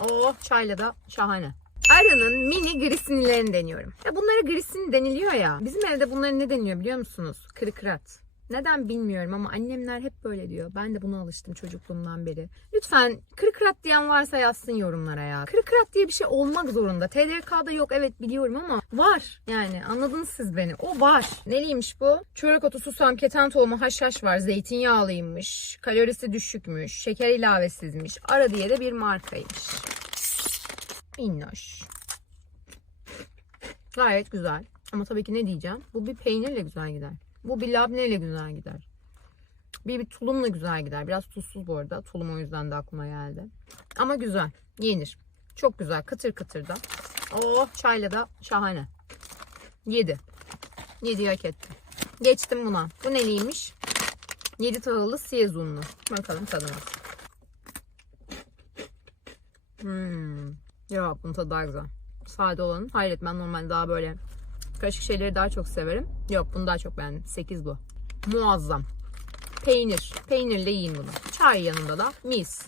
Oh çayla da şahane. Arının mini grisinilerini deniyorum. Ya bunlara grisin deniliyor ya. Bizim evde bunlara ne deniliyor biliyor musunuz? Kırıkrat. Neden bilmiyorum ama annemler hep böyle diyor. Ben de buna alıştım çocukluğumdan beri. Lütfen kırıkrat diyen varsa yazsın yorumlara ya. Kırıkrat diye bir şey olmak zorunda. TDK'da yok evet biliyorum ama var. Yani anladınız siz beni. O var. Neliymiş bu? Çörek otu, susam, keten tohumu, haşhaş var. Zeytinyağlıymış. Kalorisi düşükmüş. Şeker ilavesizmiş. Ara diye de bir markaymış. Minnoş. Gayet güzel. Ama tabii ki ne diyeceğim? Bu bir peynirle güzel gider. Bu bir labneyle güzel gider. Bir, bir tulumla güzel gider. Biraz tuzsuz bu arada. Tulum o yüzden de aklıma geldi. Ama güzel. Yenir. Çok güzel. Kıtır kıtır da. Oh çayla da şahane. 7. 7'yi hak etti. Geçtim buna. Bu neliymiş? 7 tahıllı siyez unlu. Bakalım tadına. Hmm. Ya bunun tadı daha güzel. Sade olanın. Hayret ben normalde daha böyle karışık şeyleri daha çok severim. Yok bunu daha çok beğendim. 8 bu. Muazzam. Peynir. Peynirle yiyin bunu. Çay yanında da mis.